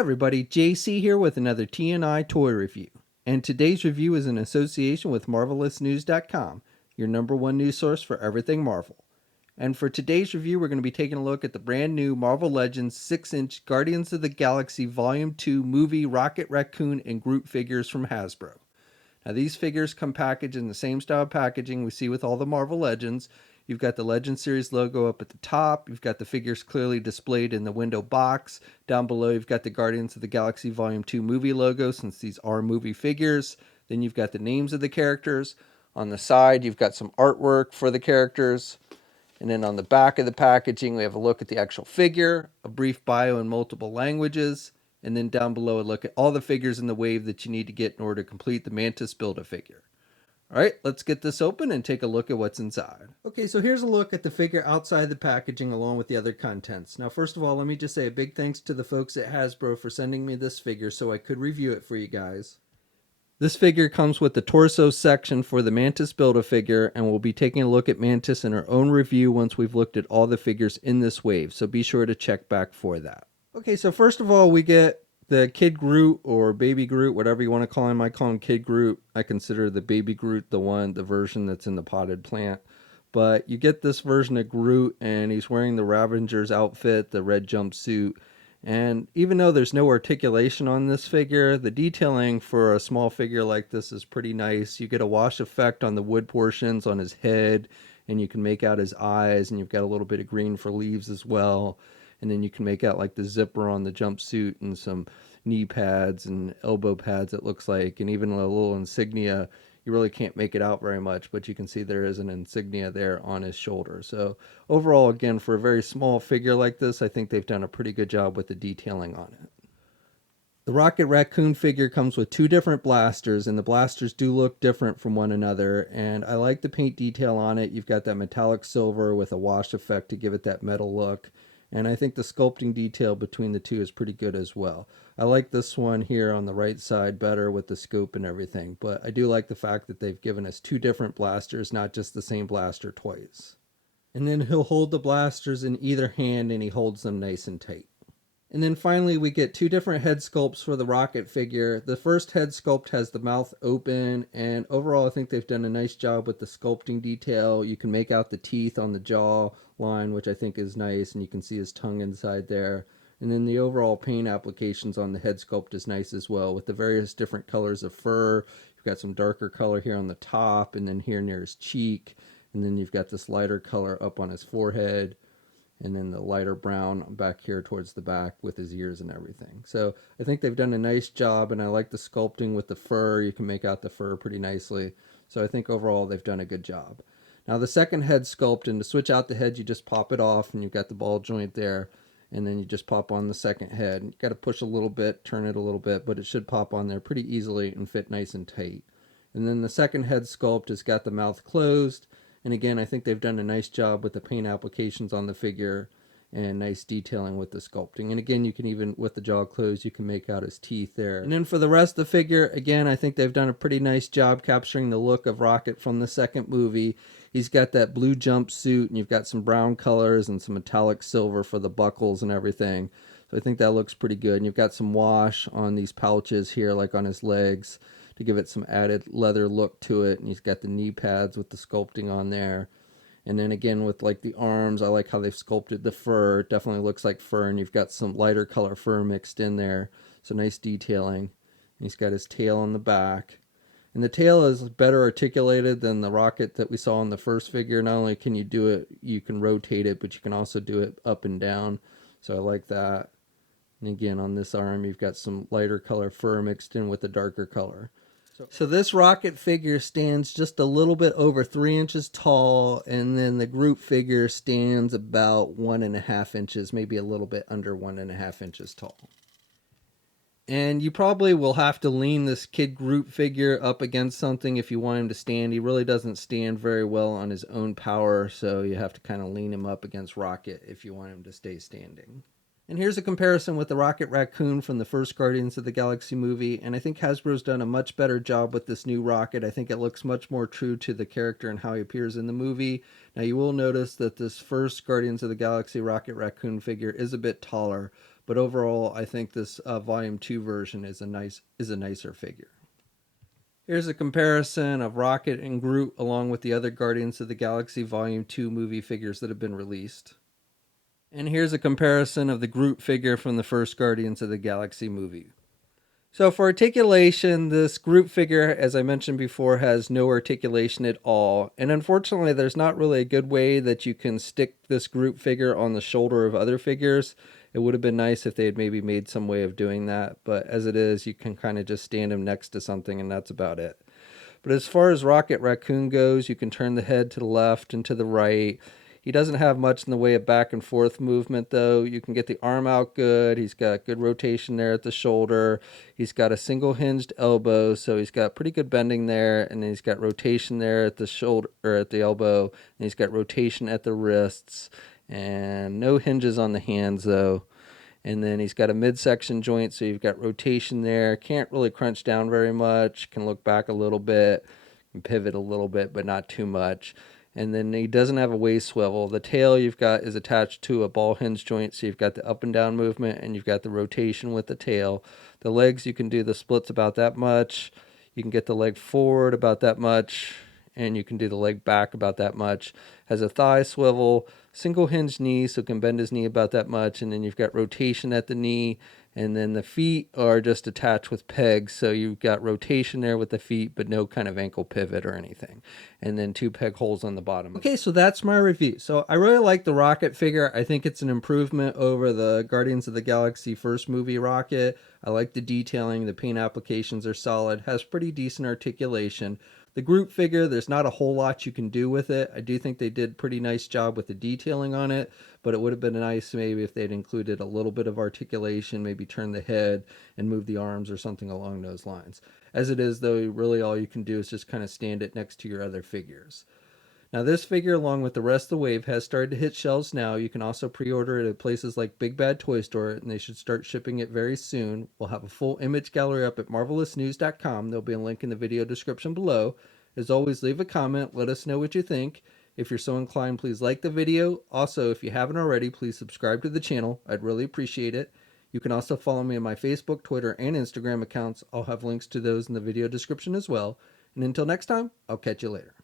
Everybody, JC here with another TNI toy review. And today's review is in association with MarvelousNews.com, your number one news source for everything Marvel. And for today's review, we're going to be taking a look at the brand new Marvel Legends 6-inch Guardians of the Galaxy Volume 2 movie Rocket Raccoon and Groot figures from Hasbro. Now these figures come packaged in the same style of packaging we see with all the Marvel Legends. You've got the Legend Series logo up at the top. You've got the figures clearly displayed in the window box. Down below, you've got the Guardians of the Galaxy Volume 2 movie logo, since these are movie figures. Then you've got the names of the characters. On the side, you've got some artwork for the characters. And then on the back of the packaging, we have a look at the actual figure, a brief bio in multiple languages, and then down below, a look at all the figures in the wave that you need to get in order to complete the Mantis Build-A-Figure. All right, let's get this open and take a look at what's inside. Okay, so here's a look at the figure outside the packaging along with the other contents. Now, first of all, let me just say a big thanks to the folks at Hasbro for sending me this figure so I could review it for you guys. This figure comes with the torso section for the Mantis Build-A-Figure, and we'll be taking a look at Mantis in our own review once we've looked at all the figures in this wave, so be sure to check back for that. Okay, so first of all, we get the Kid Groot or Baby Groot, whatever you want to call him. I call him Kid Groot. I consider the Baby Groot the version that's in the potted plant. But you get this version of Groot, and he's wearing the Ravager's outfit, the red jumpsuit. And even though there's no articulation on this figure, the detailing for a small figure like this is pretty nice. You get a wash effect on the wood portions on his head, and you can make out his eyes, and you've got a little bit of green for leaves as well. And then you can make out like the zipper on the jumpsuit and some knee pads and elbow pads, it looks like, and even a little insignia. You really can't make it out very much, but you can see there is an insignia there on his shoulder. So overall, again, for a very small figure like this, I think they've done a pretty good job with the detailing on it. The Rocket Raccoon figure comes with two different blasters, and the blasters do look different from one another, and I like the paint detail on it. You've got that metallic silver with a wash effect to give it that metal look. And I think the sculpting detail between the two is pretty good as well. I like this one here on the right side better with the scope and everything, but I do like the fact that they've given us two different blasters, not just the same blaster twice. And then he'll hold the blasters in either hand, and he holds them nice and tight. And then finally, we get two different head sculpts for the Rocket figure. The first head sculpt has the mouth open, and overall I think they've done a nice job with the sculpting detail. You can make out the teeth on the jaw line, which I think is nice, and you can see his tongue inside there. And then the overall paint applications on the head sculpt is nice as well, with the various different colors of fur. You've got some darker color here on the top, and then here near his cheek, and then you've got this lighter color up on his forehead, and then the lighter brown back here towards the back with his ears and everything. So I think they've done a nice job, and I like the sculpting with the fur. You can make out the fur pretty nicely. So I think overall they've done a good job. Now the second head sculpt, and to switch out the head, you just pop it off, and you've got the ball joint there, and then you just pop on the second head. You got to push a little bit, turn it a little bit, but it should pop on there pretty easily and fit nice and tight. And then the second head sculpt has got the mouth closed. And again, I think they've done a nice job with the paint applications on the figure and nice detailing with the sculpting. And again, you can even, with the jaw closed, you can make out his teeth there. And then for the rest of the figure, again, I think they've done a pretty nice job capturing the look of Rocket from the second movie. He's got that blue jumpsuit, and you've got some brown colors and some metallic silver for the buckles and everything. So I think that looks pretty good. And you've got some wash on these pouches here, like on his legs, to give it some added leather look to it. And he's got the knee pads with the sculpting on there. And then again with like the arms, I like how they've sculpted the fur. It definitely looks like fur, and you've got some lighter color fur mixed in there. So nice detailing. And he's got his tail on the back. And the tail is better articulated than the Rocket that we saw in the first figure. Not only can you do it, you can rotate it, but you can also do it up and down. So I like that. And again, on this arm, you've got some lighter color fur mixed in with the darker color. So this Rocket figure stands just a little bit over 3 inches tall, and then the Groot figure stands about 1.5 inches, maybe a little bit under 1.5 inches tall. And you probably will have to lean this Kid Groot figure up against something if you want him to stand. He really doesn't stand very well on his own power, so you have to kind of lean him up against Rocket if you want him to stay standing. And here's a comparison with the Rocket Raccoon from the first Guardians of the Galaxy movie, and I think Hasbro's done a much better job with this new Rocket. I think it looks much more true to the character and how he appears in the movie. Now you will notice that this first Guardians of the Galaxy Rocket Raccoon figure is a bit taller, but overall I think this Volume 2 version is a nicer figure. Here's a comparison of Rocket and Groot along with the other Guardians of the Galaxy Volume 2 movie figures that have been released. And here's a comparison of the Groot figure from the first Guardians of the Galaxy movie. So for articulation, this Groot figure, as I mentioned before, has no articulation at all. And unfortunately, there's not really a good way that you can stick this Groot figure on the shoulder of other figures. It would have been nice if they had maybe made some way of doing that. But as it is, you can kind of just stand him next to something and that's about it. But as far as Rocket Raccoon goes, you can turn the head to the left and to the right. He doesn't have much in the way of back and forth movement, though. You can get the arm out good. He's got good rotation there at the shoulder. He's got a single hinged elbow, so he's got pretty good bending there. And then he's got rotation there at the shoulder or at the elbow. And he's got rotation at the wrists. And no hinges on the hands, though. And then he's got a midsection joint, so you've got rotation there. Can't really crunch down very much. Can look back a little bit. Can pivot a little bit, but not too much. And then he doesn't have a waist swivel. The tail you've got is attached to a ball hinge joint, so you've got the up and down movement, and you've got the rotation with the tail. The legs, you can do the splits about that much. You can get the leg forward about that much, and you can do the leg back about that much. Has a thigh swivel, single hinge knee, so can bend his knee about that much, and then you've got rotation at the knee. And then the feet are just attached with pegs, so you've got rotation there with the feet, but no kind of ankle pivot or anything. And then 2 peg holes on the bottom. Okay, so that's my review. So I really like the Rocket figure. I think it's an improvement over the Guardians of the Galaxy first movie Rocket. I like the detailing. The paint applications are solid. Has pretty decent articulation. The Groot figure, there's not a whole lot you can do with it. I do think they did a pretty nice job with the detailing on it, but it would have been nice maybe if they'd included a little bit of articulation, maybe turn the head and move the arms or something along those lines. As it is, though, really all you can do is just kind of stand it next to your other figures. Now this figure, along with the rest of the wave, has started to hit shelves now. You can also pre-order it at places like Big Bad Toy Store, and they should start shipping it very soon. We'll have a full image gallery up at marvelousnews.com. There'll be a link in the video description below. As always, leave a comment. Let us know what you think. If you're so inclined, please like the video. Also, if you haven't already, please subscribe to the channel. I'd really appreciate it. You can also follow me on my Facebook, Twitter, and Instagram accounts. I'll have links to those in the video description as well. And until next time, I'll catch you later.